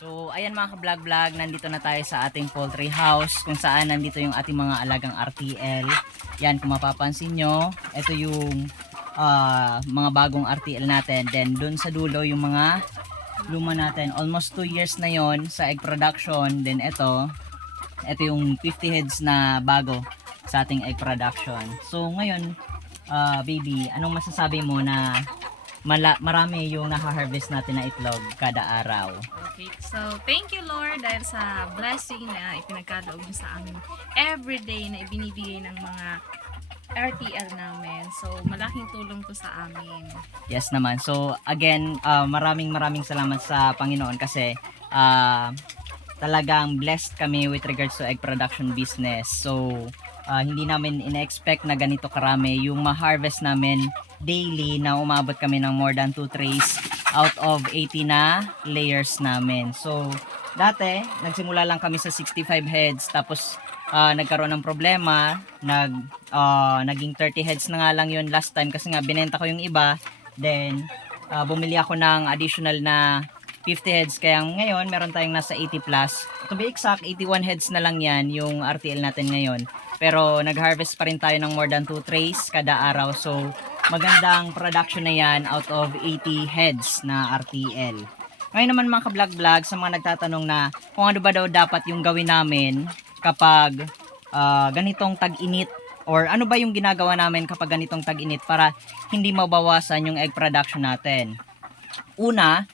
So, ayan mga ka-vlog-vlog, nandito na tayo sa ating poultry house kung saan nandito yung ating mga alagang RTL. Yan, kung mapapansin nyo, ito yung mga bagong RTL natin. Then, dun sa dulo yung mga luma natin. Almost 2 years na yon sa egg production. Then, ito yung 50 heads na bago sa ating egg production. So, ngayon, baby, anong masasabi mo na marami yung naha-harvest natin na itlog kada araw? Okay, so thank you Lord dahil sa blessing na ipinagkaloob mo sa amin everyday na ibinibigay ng mga RTL namin. So malaking tulong to sa amin. Yes naman. So again, maraming salamat sa Panginoon kasi talagang blessed kami with regards to egg production business. So hindi namin in-expect na ganito karami yung ma-harvest namin daily na umabot kami ng more than 2 trays out of 80 na layers namin. So dati nagsimula lang kami sa 65 heads, tapos nagkaroon ng problema, naging 30 heads na nga lang yun last time kasi nga binenta ko yung iba. Then bumili ako ng additional na 50 heads, kaya ngayon meron tayong nasa 80 plus. To be exact, 81 heads na lang yan yung RTL natin ngayon. Pero nag-harvest pa rin tayo ng more than 2 trays kada araw. So magandang production na yan out of 80 heads na RTL. Ngayon naman mga ka-vlog-vlog, sa mga nagtatanong na kung ano ba daw dapat yung gawin namin kapag ganitong tag-init, or ano ba yung ginagawa namin kapag ganitong tag-init para hindi mabawasan yung egg production natin. Una,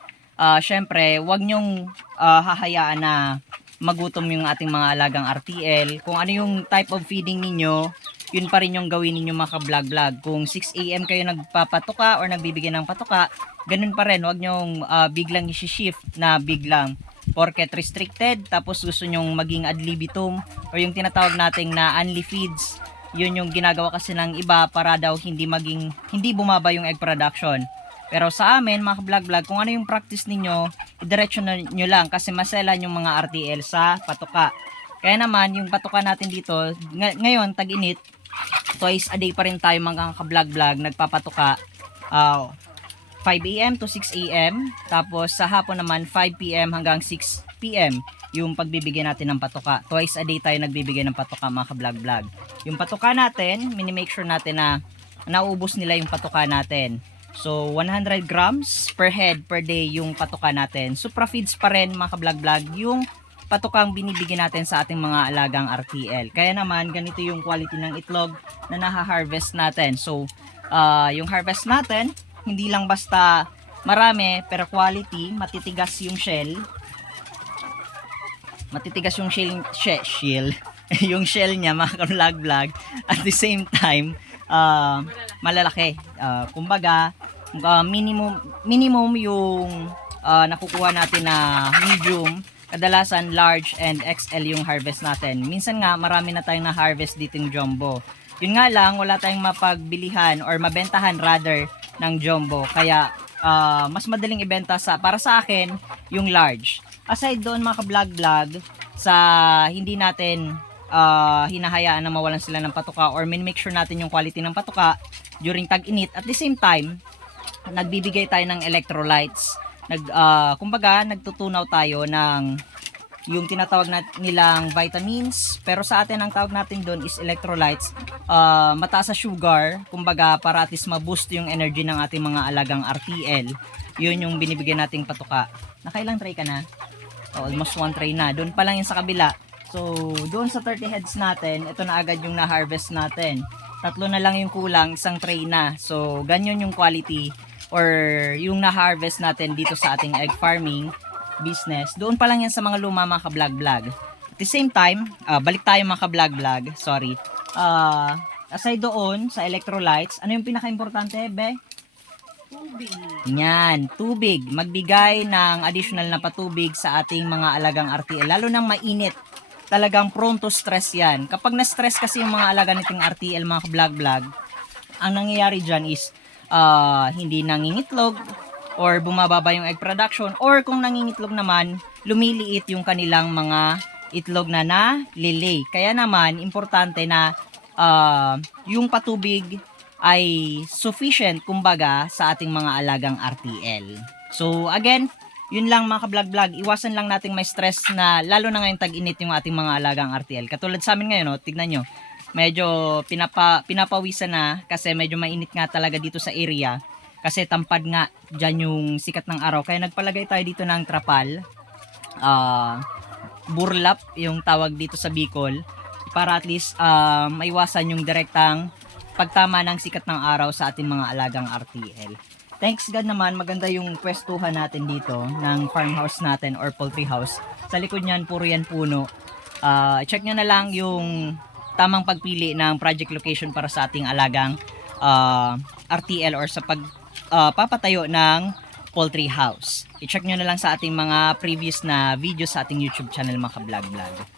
syempre, wag nyong hahayaan na magutom yung ating mga alagang RTL. Kung ano yung type of feeding ninyo, yun pa rin yung gawin ninyo mga ka-vlog-vlog. Kung 6 AM kayo nagpapatuka or nagbibigay ng patuka, ganun pa rin. Wag nyong biglang isi-shift na biglang porket restricted, tapos gusto nyong maging ad libitum or yung tinatawag nating na unli feeds. Yun yung ginagawa kasi ng iba para daw hindi bumaba yung egg production. Pero sa amin mga ka-vlog-vlog, kung ano yung practice ninyo, idiretso nyo lang kasi maselan yung mga RTL sa patuka. Kaya naman yung patuka natin dito ngayon tag-init, twice a day pa rin tayo mga ka-vlog-vlog nagpapatuka, 5 AM to 6 AM, tapos sa hapon naman 5 PM hanggang 6 PM yung pagbibigay natin ng patuka. Twice a day tayo nagbibigay ng patuka mga ka-vlog-vlog. Yung patuka natin, mini-make sure natin na naubos nila yung patuka natin. So 100 grams per head per day yung patuka natin. Supra feeds pa rin mga ka-vlog-vlog yung patukang binibigyan natin sa ating mga alagang RTL. Kaya naman ganito yung quality ng itlog na naha-harvest natin. So yung harvest natin, hindi lang basta marami pero quality, matitigas yung shell. Matitigas yung shell yung shell niya mga ka-vlog-vlog. At the same time, malalaki. Kumbaga, minimum yung nakukuha natin na medium, kadalasan large and XL yung harvest natin. Minsan nga marami na tayong na-harvest dito yung jumbo. Yun nga lang, wala tayong mapagbilihan or mabentahan rather ng jumbo. Kaya mas madaling ibenta para sa akin yung large. Aside doon mga ka-vlog-vlog, sa hindi natin hinahayaan na mawalan sila ng patuka or make sure natin yung quality ng patuka during tag-init, at the same time nagbibigay tayo ng electrolytes. Kumbaga nagtutunaw tayo ng yung tinatawag nilang vitamins, pero sa atin ang tawag natin doon is electrolytes. Mataas sa sugar, kumbaga para at least ma-boost yung energy ng ating mga alagang RTL. Yun yung binibigyan nating patuka. Nakailang tray ka na? Almost 1 tray na. Doon pa lang yung sa kabila. So doon sa 30 heads natin, ito na agad yung na-harvest natin. 3 na lang yung kulang, 1 tray na. So ganyan yung quality or yung na-harvest natin dito sa ating egg farming business. Doon pa lang yan sa mga luma mga ka-vlog-vlog. At the same time, balik tayo mga ka-vlog-vlog. Sorry. Aside doon sa electrolytes, ano yung pinaka-importante, be? Tubig. Yan, tubig. Magbigay ng additional na patubig sa ating mga alagang RTL. Lalo nang mainit. Talagang prone to stress yan. Kapag na-stress kasi yung mga alaga niting RTL, mga ka-vlog-vlog, ang nangyayari dyan is hindi nangingitlog or bumababa yung egg production, or kung nangingitlog naman, lumiliit yung kanilang mga itlog na nalilay. Kaya naman, importante na yung patubig ay sufficient kumbaga sa ating mga alagang RTL. So again, yun lang mga ka-vlog-vlog, iwasan lang nating may stress na lalo na ngayon tag-init yung ating mga alagang RTL. Katulad sa amin ngayon, tignan nyo, medyo pinapawisan na kasi medyo mainit nga talaga dito sa area. Kasi tampad nga dyan yung sikat ng araw. Kaya nagpalagay tayo dito ng trapal. Burlap yung tawag dito sa Bicol. Para at least maiwasan yung direktang pagtama ng sikat ng araw sa ating mga alagang RTL. Thanks God naman, maganda yung pwestuhan natin dito ng farmhouse natin or poultry house. Sa likod niyan, puro yan puno. Check nyo na lang yung tamang pagpili ng project location para sa ating alagang RTL or sa papatayo ng poultry house. I-check nyo na lang sa ating mga previous na videos sa ating YouTube channel mga ka-vlog-vlog.